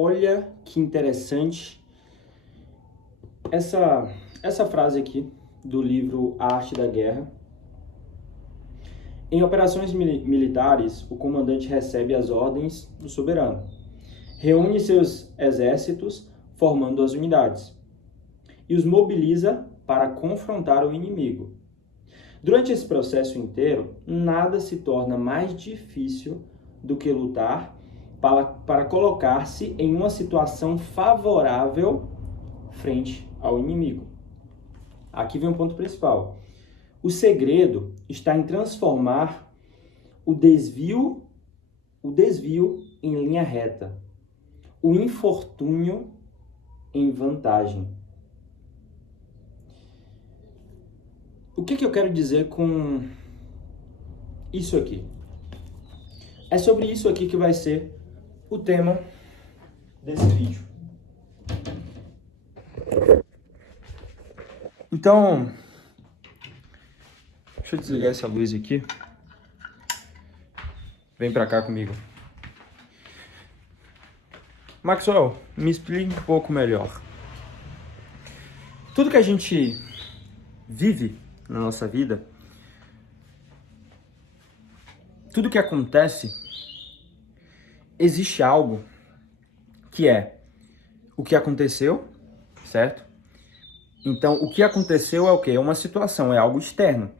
Olha que interessante essa frase aqui do livro A Arte da Guerra. Em operações militares, o comandante recebe as ordens do soberano. Reúne seus exércitos, formando as unidades, e os mobiliza para confrontar o inimigo. Durante esse processo inteiro, nada se torna mais difícil do que lutar para colocar-se em uma situação favorável frente ao inimigo. Aqui vem o ponto principal. O segredo está em transformar o desvio em linha reta, o infortúnio em vantagem. O que eu quero dizer com isso aqui? É sobre isso aqui que vai ser o tema desse vídeo. Então, deixa eu desligar essa luz aqui. Vem pra cá comigo. Maxwell, me explique um pouco melhor. Tudo que a gente vive na nossa vida, tudo que acontece, existe algo que é o que aconteceu, certo? Então, o que aconteceu é o quê? É uma situação, é algo externo.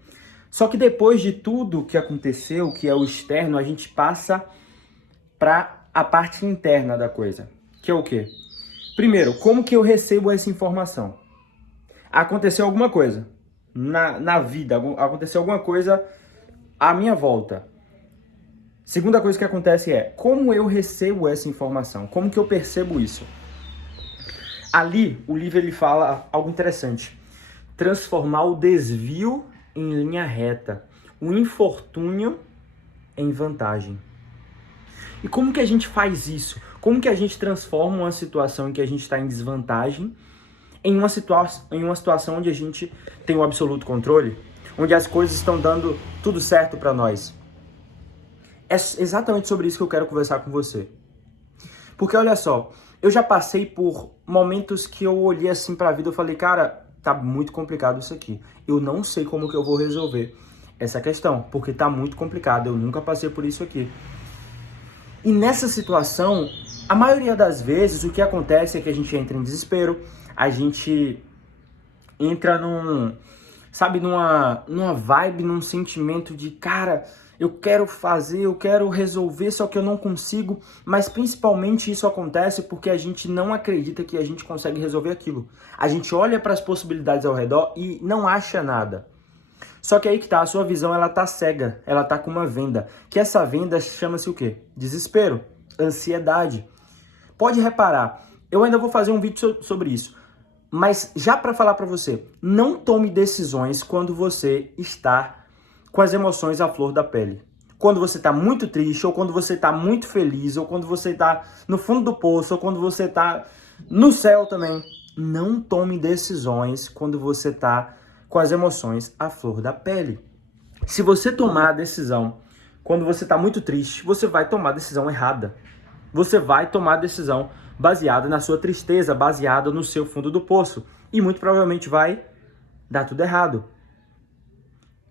Só que depois de tudo que aconteceu, que é o externo, a gente passa para a parte interna da coisa, que é o quê? Primeiro, como que eu recebo essa informação? Aconteceu alguma coisa na vida, aconteceu alguma coisa à minha volta. Segunda coisa que acontece é, como eu recebo essa informação? Como que eu percebo isso? Ali, o livro ele fala algo interessante. Transformar o desvio em linha reta, o infortúnio em vantagem. E como que a gente faz isso? Como que a gente transforma uma situação em que a gente está em desvantagem em uma situação onde a gente tem o absoluto controle? Onde as coisas estão dando tudo certo para nós? É exatamente sobre isso que eu quero conversar com você. Porque olha só, eu já passei por momentos que eu olhei assim para a vida e falei, cara, tá muito complicado isso aqui. Eu não sei como que eu vou resolver essa questão, porque tá muito complicado, eu nunca passei por isso aqui. E nessa situação, a maioria das vezes, o que acontece é que a gente entra em desespero, a gente entra numa vibe, num sentimento de, cara, eu quero fazer, eu quero resolver, só que eu não consigo, mas principalmente isso acontece porque a gente não acredita que a gente consegue resolver aquilo. A gente olha para as possibilidades ao redor e não acha nada. Só que aí que tá, a sua visão, ela tá cega, ela tá com uma venda, que essa venda chama-se o quê? Desespero, ansiedade. Pode reparar, eu ainda vou fazer um vídeo sobre isso, mas já para falar para você, não tome decisões quando você está com as emoções à flor da pele. Quando você está muito triste, ou quando você está muito feliz, ou quando você está no fundo do poço, ou quando você está no céu também. Não tome decisões quando você está com as emoções à flor da pele. Se você tomar a decisão quando você está muito triste, você vai tomar a decisão errada. Você vai tomar a decisão baseada na sua tristeza, baseada no seu fundo do poço. E muito provavelmente vai dar tudo errado.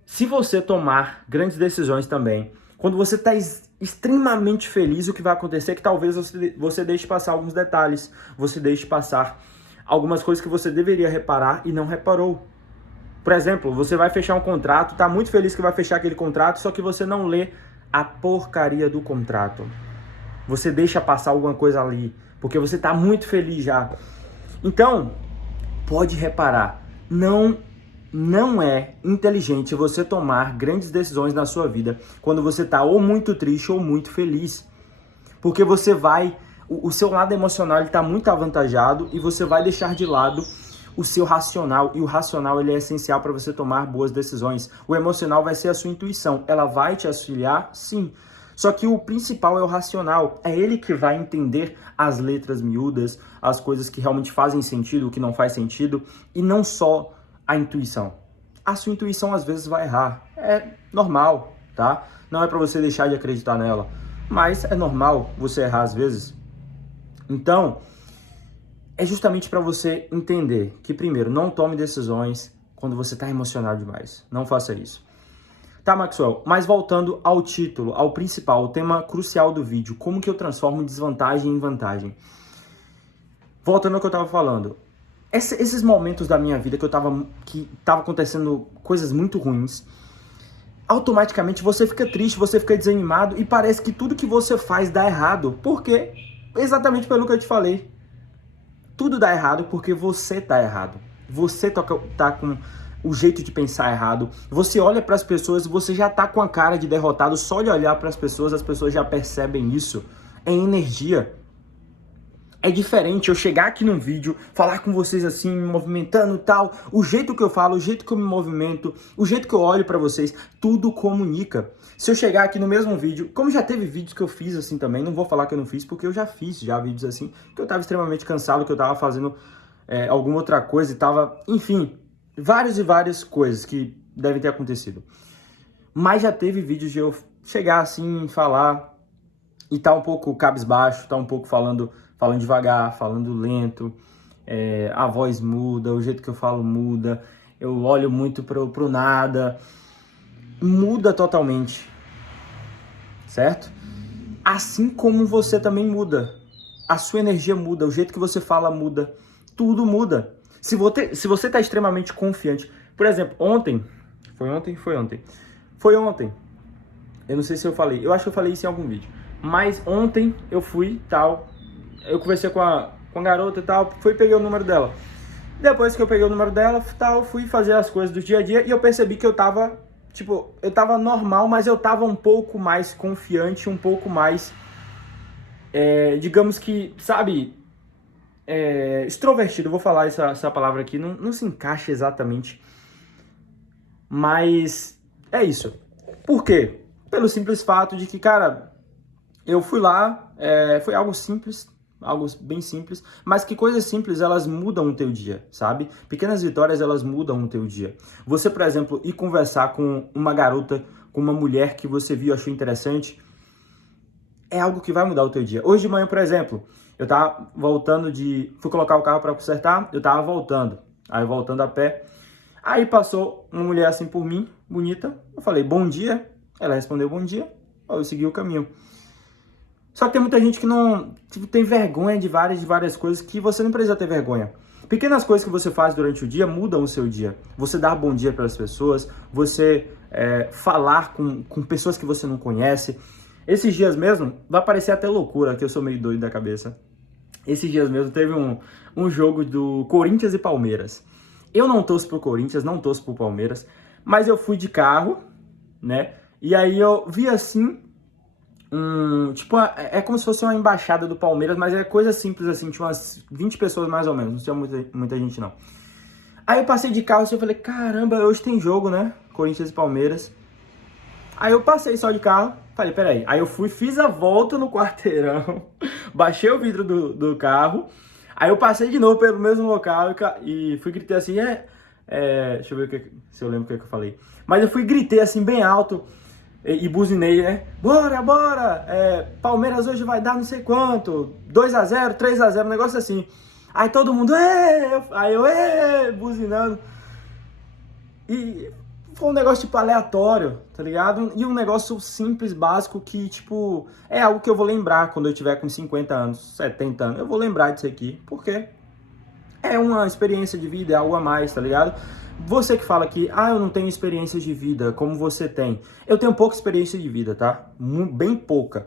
Se você tomar grandes decisões também, quando você está extremamente feliz, o que vai acontecer é que talvez você deixe passar alguns detalhes, você deixe passar algumas coisas que você deveria reparar e não reparou. Por exemplo, você vai fechar um contrato, está muito feliz que vai fechar aquele contrato, só que você não lê a porcaria do contrato. Você deixa passar alguma coisa ali, porque você está muito feliz já. Então, pode reparar, não é inteligente você tomar grandes decisões na sua vida quando você está ou muito triste ou muito feliz. Porque você o seu lado emocional está muito avantajado e você vai deixar de lado o seu racional. E o racional ele é essencial para você tomar boas decisões. O emocional vai ser a sua intuição. Ela vai te auxiliar, sim. Só que o principal é o racional. É ele que vai entender as letras miúdas, as coisas que realmente fazem sentido, o que não faz sentido. E não só a intuição. A sua intuição às vezes vai errar. É normal, tá? Não é para você deixar de acreditar nela. Mas é normal você errar às vezes. Então, é justamente para você entender que, primeiro, não tome decisões quando você está emocionado demais. Não faça isso. Tá, Maxwell, mas voltando ao título, ao principal, o tema crucial do vídeo, como que eu transformo desvantagem em vantagem? Voltando ao que eu tava falando, esses momentos da minha vida que tava acontecendo coisas muito ruins, automaticamente você fica triste, você fica desanimado e parece que tudo que você faz dá errado. Por quê? Exatamente pelo que eu te falei. Tudo dá errado porque você tá errado. Você tá com o jeito de pensar errado. Você olha para as pessoas, você já tá com a cara de derrotado. Só de olhar para as pessoas já percebem isso. É energia. É diferente eu chegar aqui num vídeo, falar com vocês assim, me movimentando e tal, o jeito que eu falo, o jeito que eu me movimento, o jeito que eu olho pra vocês, tudo comunica. Se eu chegar aqui no mesmo vídeo, como já teve vídeos que eu fiz assim também, não vou falar que eu não fiz, porque eu já fiz vídeos assim, que eu tava extremamente cansado, que eu tava fazendo alguma outra coisa e tava, enfim, várias coisas que devem ter acontecido. Mas já teve vídeos de eu chegar assim, falar e tá um pouco cabisbaixo, tá um pouco falando devagar, falando lento, a voz muda, o jeito que eu falo muda, eu olho muito pro nada, muda totalmente, certo? Assim como você também muda, a sua energia muda, o jeito que você fala muda, tudo muda. Se você tá extremamente confiante, por exemplo, foi ontem, eu não sei se eu falei, eu acho que eu falei isso em algum vídeo, mas ontem eu fui, tal, eu conversei com a garota e tal, fui e peguei o número dela. Depois que eu peguei o número dela, tal, fui fazer as coisas do dia a dia e eu percebi que eu tava, tipo, eu tava normal, mas eu tava um pouco mais confiante, um pouco mais, digamos que, sabe, extrovertido. Eu vou falar essa palavra aqui, não se encaixa exatamente, mas é isso. Por quê? Pelo simples fato de que, cara, eu fui lá, foi algo simples, algo bem simples, mas que coisas simples, elas mudam o teu dia, sabe? Pequenas vitórias, elas mudam o teu dia. Você, por exemplo, ir conversar com uma garota, com uma mulher que você viu, achou interessante, é algo que vai mudar o teu dia. Hoje de manhã, por exemplo, eu tava voltando fui colocar o carro para consertar, eu tava voltando, aí voltando a pé, aí passou uma mulher assim por mim, bonita, eu falei, bom dia, ela respondeu bom dia, eu segui o caminho. Só que tem muita gente que não tem vergonha de várias coisas que você não precisa ter vergonha. Pequenas coisas que você faz durante o dia mudam o seu dia. Você dar bom dia para as pessoas, você falar com pessoas que você não conhece. Esses dias mesmo, vai parecer até loucura, que eu sou meio doido da cabeça. Esses dias mesmo teve um jogo do Corinthians e Palmeiras. Eu não torço pro Corinthians, não torço pro Palmeiras, mas eu fui de carro, né? E aí eu vi assim, tipo, é como se fosse uma embaixada do Palmeiras, mas é coisa simples assim, tinha umas 20 pessoas mais ou menos, não tinha muita gente não. Aí eu passei de carro assim, eu falei, caramba, hoje tem jogo, né? Corinthians e Palmeiras. Aí eu passei só de carro, falei, peraí. Aí eu fiz a volta no quarteirão, baixei o vidro do carro, aí eu passei de novo pelo mesmo local e fui gritar assim, deixa eu ver se eu lembro o que eu falei. Mas eu gritei assim bem alto, e buzinei, né? Bora! Palmeiras hoje vai dar não sei quanto, 2-0, 3-0, um negócio assim. Aí todo mundo, aí eu, buzinando. E foi um negócio, tipo, aleatório, tá ligado? E um negócio simples, básico, que, tipo, é algo que eu vou lembrar quando eu tiver com 50 anos, 70 anos. Eu vou lembrar disso aqui, porque é uma experiência de vida, é algo a mais, tá ligado? Você que fala que, eu não tenho experiência de vida, como você tem. Eu tenho pouca experiência de vida, tá? Bem pouca.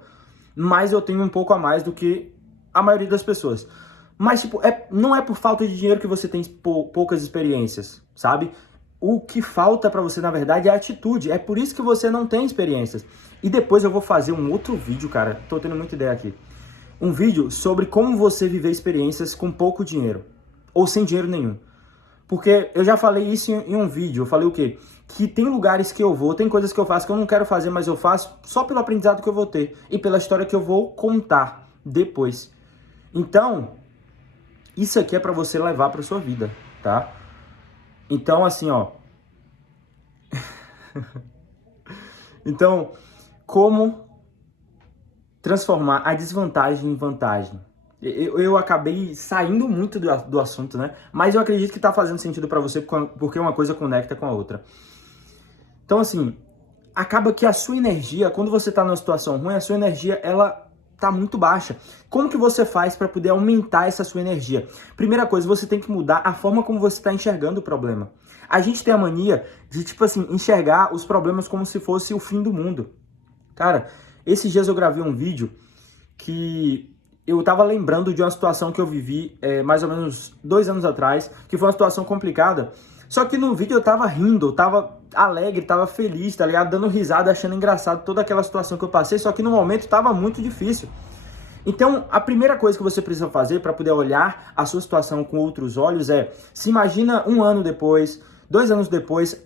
Mas eu tenho um pouco a mais do que a maioria das pessoas. Mas, tipo, não é por falta de dinheiro que você tem poucas experiências, sabe? O que falta pra você, na verdade, é atitude. É por isso que você não tem experiências. E depois eu vou fazer um outro vídeo, cara. Tô tendo muita ideia aqui. Um vídeo sobre como você viver experiências com pouco dinheiro. Ou sem dinheiro nenhum. Porque eu já falei isso em um vídeo, eu falei o quê? Que tem lugares que eu vou, tem coisas que eu faço que eu não quero fazer, mas eu faço só pelo aprendizado que eu vou ter e pela história que eu vou contar depois. Então, isso aqui é pra você levar pra sua vida, tá? Então, assim, ó. Então, como transformar a desvantagem em vantagem? Eu acabei saindo muito do assunto, né? Mas eu acredito que tá fazendo sentido para você porque uma coisa conecta com a outra. Então, assim, acaba que a sua energia, quando você tá numa situação ruim, a sua energia, ela tá muito baixa. Como que você faz para poder aumentar essa sua energia? Primeira coisa, você tem que mudar a forma como você tá enxergando o problema. A gente tem a mania de, tipo assim, enxergar os problemas como se fosse o fim do mundo. Cara, esses dias eu gravei um vídeo que eu tava lembrando de uma situação que eu vivi mais ou menos 2 anos atrás, que foi uma situação complicada. Só que no vídeo eu tava rindo, eu tava alegre, tava feliz, tá ligado? Dando risada, achando engraçado toda aquela situação que eu passei, só que no momento tava muito difícil. Então, a primeira coisa que você precisa fazer para poder olhar a sua situação com outros olhos é, se imagina 1 ano depois, 2 anos depois,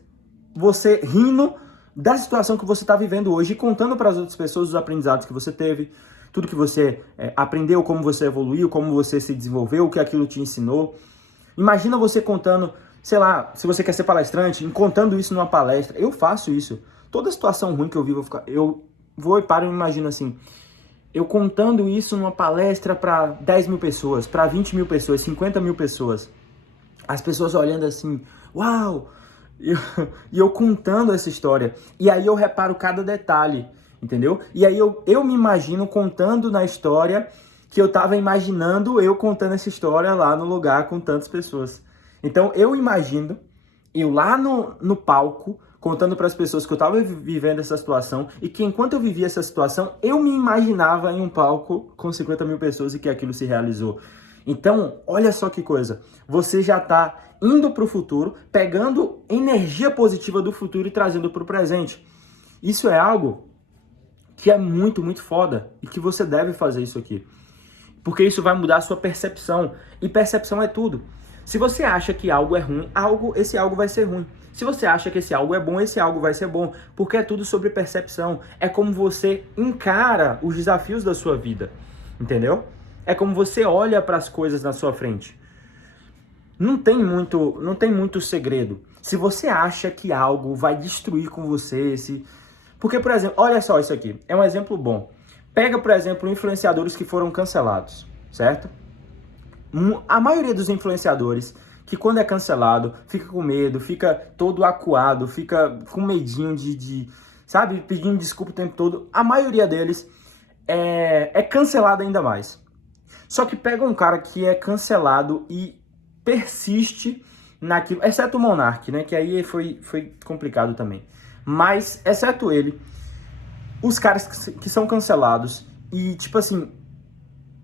você rindo da situação que você está vivendo hoje e contando para as outras pessoas os aprendizados que você teve, tudo que você aprendeu, como você evoluiu, como você se desenvolveu, o que aquilo te ensinou. Imagina você contando, sei lá, se você quer ser palestrante, contando isso numa palestra. Eu faço isso. Toda situação ruim que eu vivo, eu vou e paro e imagino assim, eu contando isso numa palestra para 10 mil pessoas, para 20 mil pessoas, 50 mil pessoas. As pessoas olhando assim, uau! E eu contando essa história. E aí eu reparo cada detalhe, entendeu? E aí eu me imagino contando na história que eu tava imaginando eu contando essa história lá no lugar com tantas pessoas. Então eu imagino eu lá no palco contando para as pessoas que eu tava vivendo essa situação e que enquanto eu vivia essa situação, eu me imaginava em um palco com 50 mil pessoas e que aquilo se realizou. Então, olha só que coisa, você já está indo para o futuro, pegando energia positiva do futuro e trazendo para o presente. Isso é algo que é muito, muito foda e que você deve fazer isso aqui. Porque isso vai mudar a sua percepção. E percepção é tudo. Se você acha que algo é ruim, esse algo vai ser ruim. Se você acha que esse algo é bom, esse algo vai ser bom. Porque é tudo sobre percepção. É como você encara os desafios da sua vida. Entendeu? É como você olha para as coisas na sua frente. Não tem muito segredo. Se você acha que algo vai destruir com você, porque, por exemplo, olha só isso aqui. É um exemplo bom. Pega, por exemplo, influenciadores que foram cancelados, certo? A maioria dos influenciadores que quando é cancelado, fica com medo, fica todo acuado, fica com medinho sabe, pedindo desculpa o tempo todo. A maioria deles é cancelado ainda mais. Só que pega um cara que é cancelado e persiste naquilo, exceto o Monark, né, que aí foi complicado também. Mas, exceto ele, os caras que são cancelados e, tipo assim,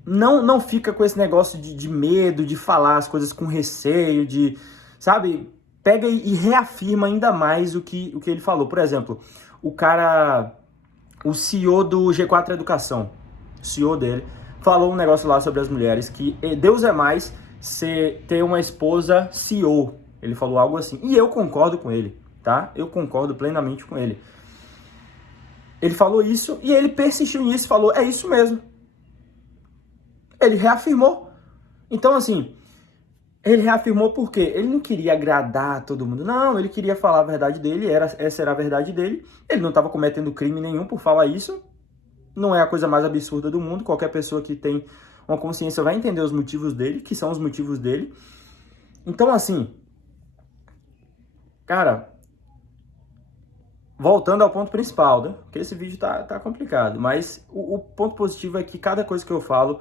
não fica com esse negócio de medo, de falar as coisas com receio, sabe? Pega e reafirma ainda mais o que ele falou. Por exemplo, o CEO do G4 Educação, o CEO dele, falou um negócio lá sobre as mulheres, que Deus é mais ter uma esposa CEO. Ele falou algo assim. E eu concordo com ele, tá? Eu concordo plenamente com ele. Ele falou isso e ele persistiu nisso, falou, é isso mesmo. Ele reafirmou. Então, assim, ele reafirmou porque ele não queria agradar todo mundo. Não, ele queria falar a verdade dele, essa era a verdade dele. Ele não estava cometendo crime nenhum por falar isso. Não é a coisa mais absurda do mundo. Qualquer pessoa que tem uma consciência vai entender os motivos dele, que são os motivos dele. Então, assim, cara, voltando ao ponto principal, né? Porque esse vídeo tá complicado, mas o ponto positivo é que cada coisa que eu falo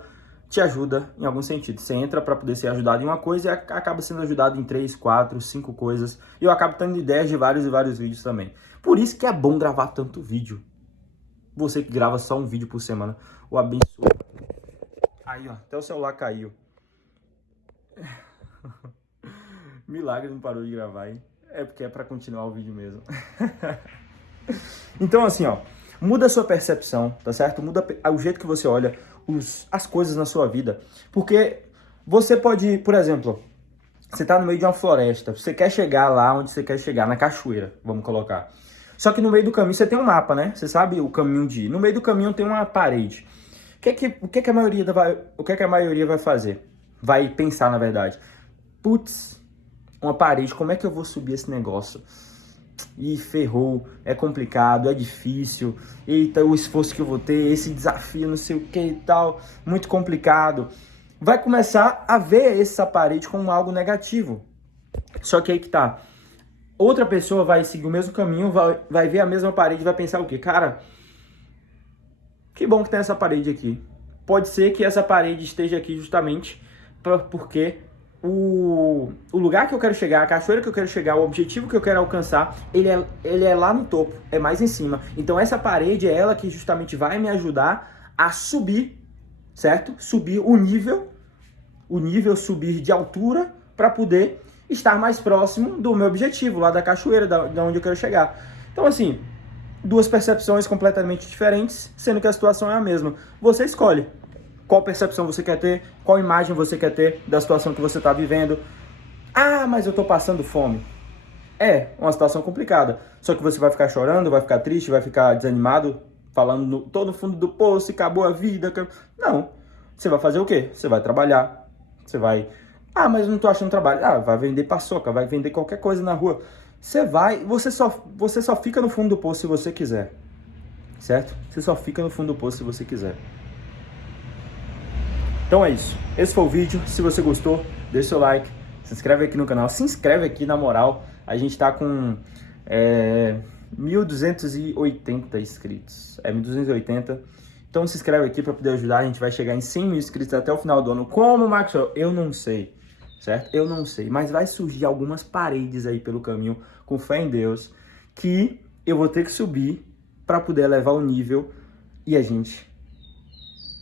te ajuda em algum sentido. Você entra para poder ser ajudado em uma coisa e acaba sendo ajudado em 3, 4, 5 coisas. E eu acabo tendo ideias de vários e vários vídeos também. Por isso que é bom gravar tanto vídeo. Você que grava só um vídeo por semana, o abençoe. Aí, ó, até o celular caiu. Milagre não parou de gravar, hein? É porque é para continuar o vídeo mesmo. Então, assim, ó, muda a sua percepção, tá certo? Muda o jeito que você olha as coisas na sua vida. Porque você pode, por exemplo, você tá no meio de uma floresta, você quer chegar lá onde você quer chegar, na cachoeira, vamos colocar. Só que no meio do caminho você tem um mapa, né? Você sabe o caminho de ir. No meio do caminho tem uma parede. O que a maioria vai fazer? Vai pensar, na verdade. Putz, uma parede, como é que eu vou subir esse negócio? Ih, ferrou, é complicado, é difícil, eita, o esforço que eu vou ter, esse desafio, não sei o que e tal, muito complicado. vai começar a ver essa parede como algo negativo. Só que aí que tá. Outra pessoa vai seguir o mesmo caminho, vai ver a mesma parede e vai pensar o quê? Cara, que bom que tem essa parede aqui. Pode ser que essa parede esteja aqui justamente porque o lugar que eu quero chegar, a cachoeira que eu quero chegar, o objetivo que eu quero alcançar, ele é lá no topo, é mais em cima. Então essa parede é ela que justamente vai me ajudar a subir, certo? Subir o nível subir de altura para poder estar mais próximo do meu objetivo, lá da cachoeira, da onde eu quero chegar. Então assim, duas percepções completamente diferentes, sendo que a situação é a mesma. Você escolhe qual percepção você quer ter, qual imagem você quer ter da situação que você está vivendo. Ah, mas eu estou passando fome. É uma situação complicada. Só que você vai ficar chorando, vai ficar triste, vai ficar desanimado, falando tô no fundo do poço, acabou a vida. Não. Você vai fazer o quê? Você vai trabalhar. Você vai... Ah, mas eu não tô achando trabalho. Ah, vai vender paçoca, vai vender qualquer coisa na rua. Você só fica no fundo do poço se você quiser. Certo? Você só fica no fundo do poço se você quiser. Então é isso. Esse foi o vídeo. Se você gostou, deixa seu like. Se inscreve aqui no canal. Se inscreve aqui, na moral. A gente tá com 1.280 inscritos. 1.280. Então se inscreve aqui para poder ajudar. A gente vai chegar em 100 mil inscritos até o final do ano. Como, Maxwell? Eu não sei. Certo? Eu não sei. Mas vai surgir algumas paredes aí pelo caminho, com fé em Deus, que eu vou ter que subir para poder elevar o nível e a gente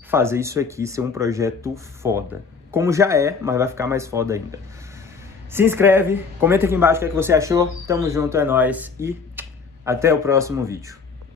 fazer isso aqui ser um projeto foda. Como já é, mas vai ficar mais foda ainda. Se inscreve, comenta aqui embaixo o que é que você achou. Tamo junto, é nóis e até o próximo vídeo.